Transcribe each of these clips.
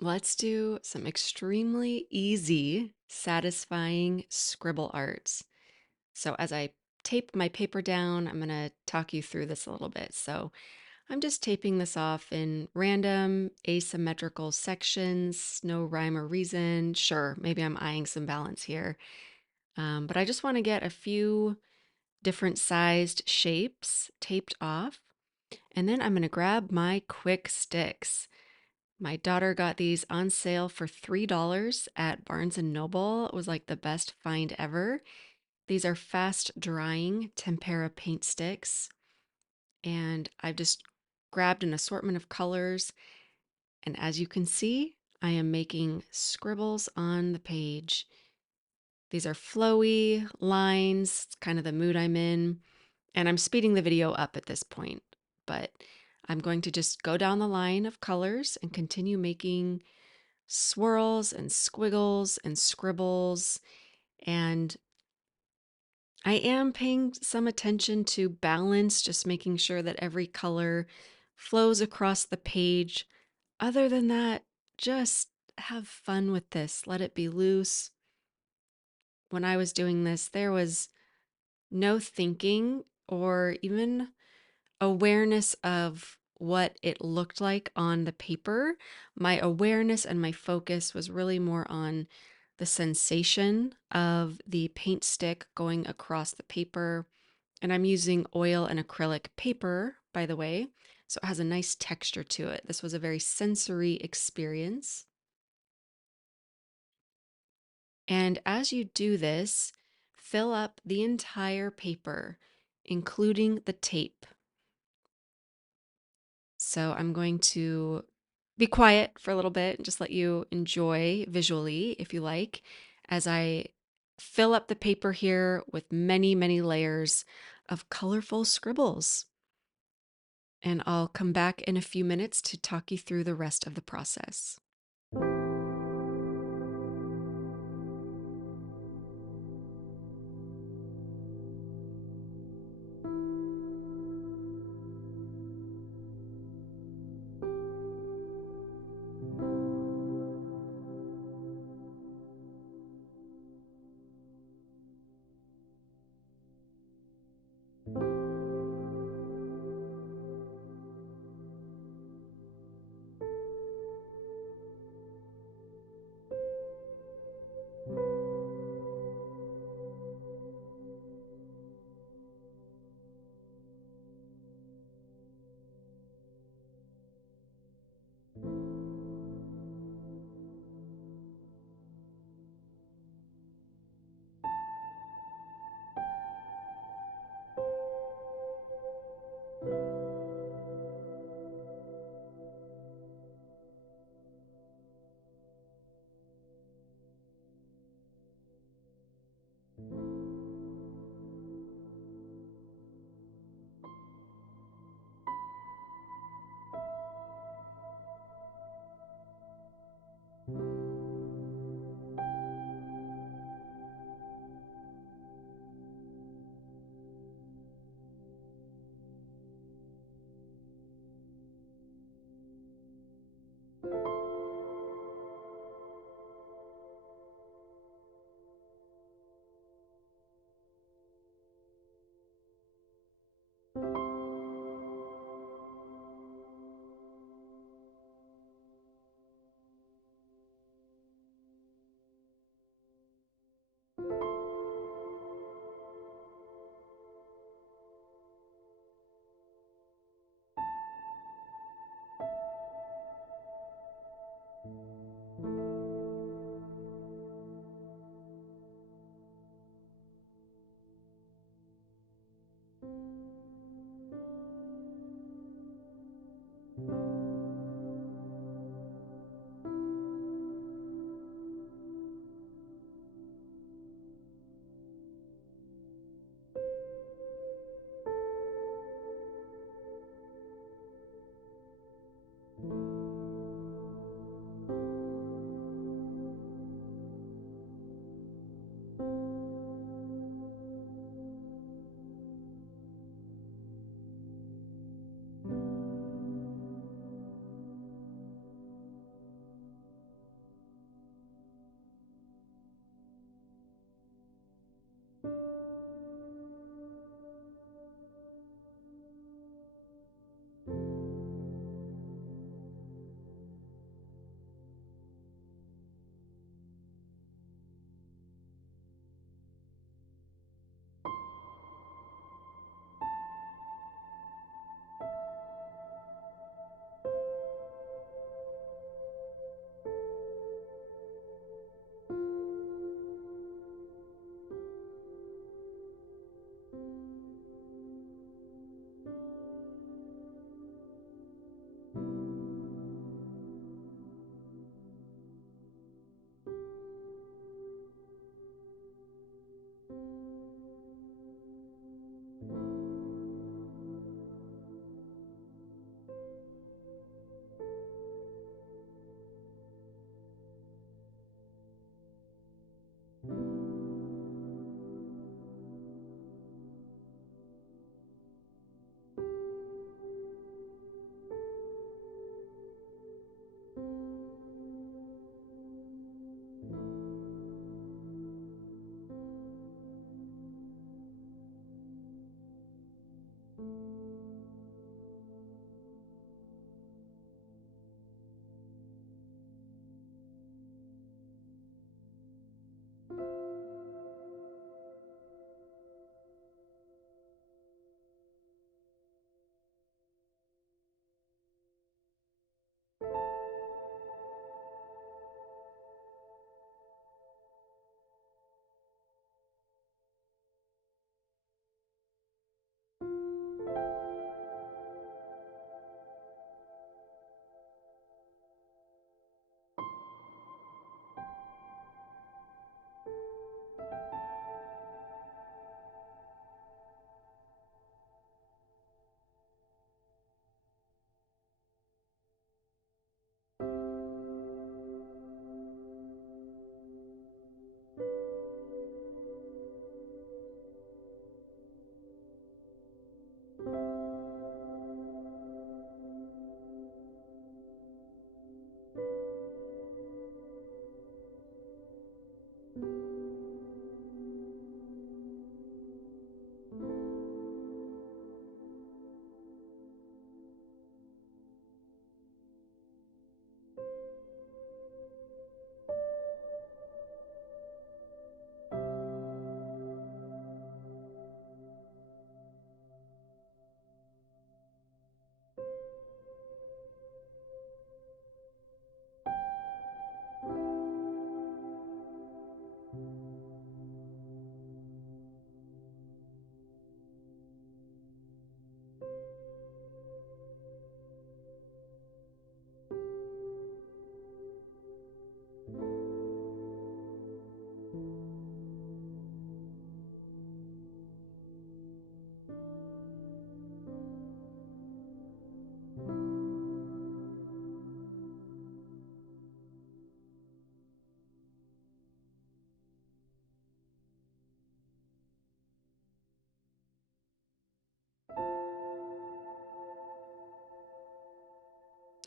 Let's do some extremely easy, satisfying scribble arts. So, as I tape my paper down, I'm going to talk you through this a little bit. So, I'm just taping this off in random asymmetrical sections, no rhyme or reason. Sure, maybe I'm eyeing some balance here. But I just want to get a few different sized shapes taped off. And then I'm going to grab my Kwik Stix. My daughter got these on sale for $3 at Barnes& and Noble. It was like the best find ever. These are fast drying tempera paint sticks, and I've just grabbed an assortment of colors, and as you can see, I am making scribbles on the page. These are flowy lines, it's kind of the mood I'm in, and I'm speeding the video up at this point, but I'm going to just go down the line of colors and continue making swirls and squiggles and scribbles. And I am paying some attention to balance, just making sure that every color flows across the page. Other than that, just have fun with this. Let it be loose. When I was doing this, there was no thinking or even awareness of what it looked like on the paper. My awareness and my focus was really more on the sensation of the paint stick going across the paper. And I'm using oil and acrylic paper, by the way, so it has a nice texture to it. This was a very sensory experience. And as you do this, fill up the entire paper, including the tape. So I'm going to be quiet for a little bit and just let you enjoy visually, if you like, as I fill up the paper here with many, many layers of colorful scribbles. And I'll come back in a few minutes to talk you through the rest of the process.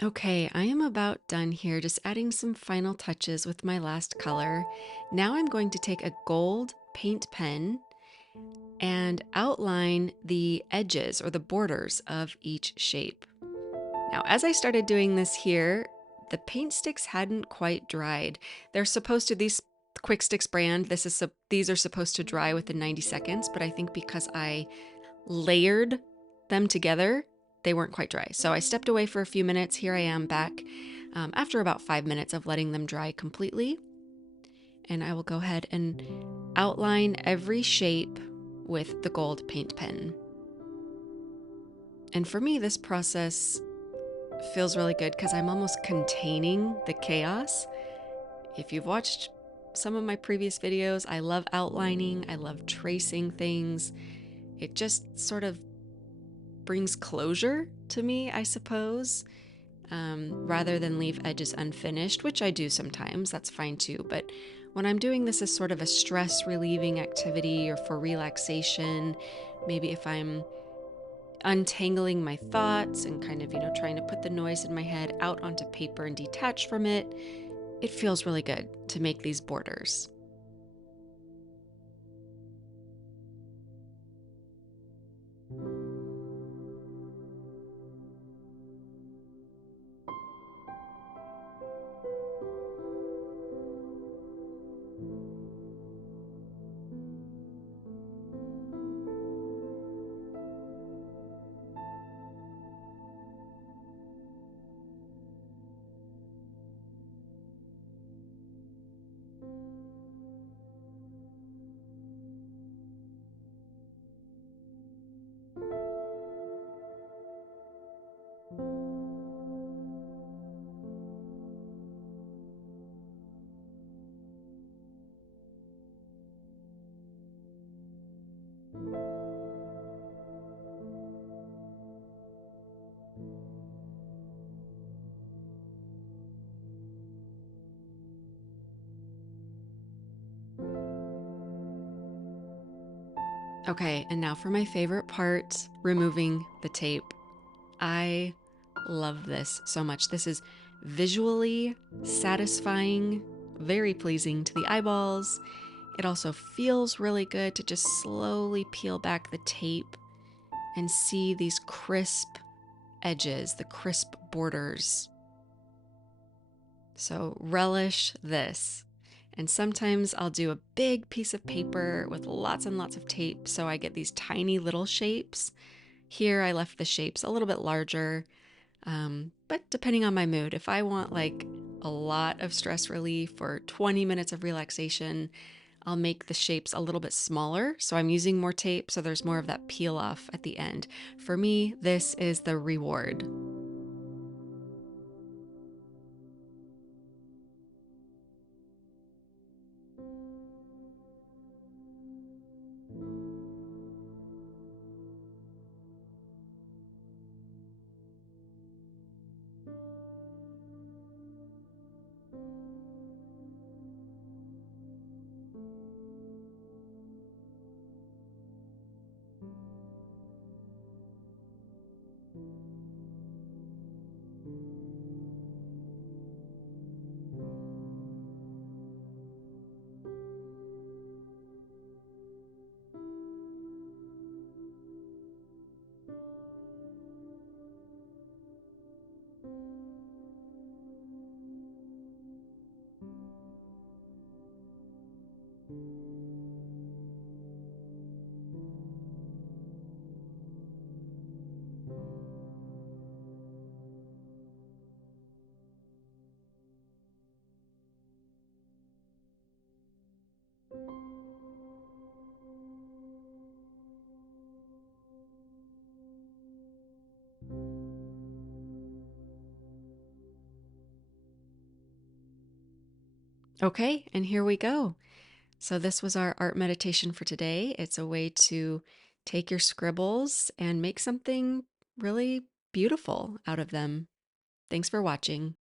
Okay, I am about done here, just adding some final touches with my last color. Now I'm going to take a gold paint pen and outline the edges or the borders of each shape. Now, as I started doing this here, the paint sticks hadn't quite dried. They're supposed to, these Kwik Stix brand, these are supposed to dry within 90 seconds, but I think because I layered them together, they weren't quite dry. So I stepped away for a few minutes. Here I am back after about 5 minutes of letting them dry completely. And I will go ahead and outline every shape with the gold paint pen. And for me, this process feels really good because I'm almost containing the chaos. If you've watched some of my previous videos, I love outlining, I love tracing things. It just sort of brings closure to me, I suppose, rather than leave edges unfinished, which I do sometimes. That's fine too. But when I'm doing this as sort of a stress relieving activity or for relaxation, maybe if I'm untangling my thoughts and kind of, trying to put the noise in my head out onto paper and detach from it, it feels really good to make these borders. Okay, and now for my favorite part, removing the tape. I love this so much. This is visually satisfying, very pleasing to the eyeballs. It also feels really good to just slowly peel back the tape and see these crisp edges, the crisp borders. So relish this. And sometimes I'll do a big piece of paper with lots and lots of tape so I get these tiny little shapes. Here I left the shapes a little bit larger, but depending on my mood, if I want like a lot of stress relief or 20 minutes of relaxation, I'll make the shapes a little bit smaller. So I'm using more tape so there's more of that peel off at the end. For me, this is the reward. Okay, and here we go. So this was our art meditation for today. It's a way to take your scribbles and make something really beautiful out of them. Thanks for watching.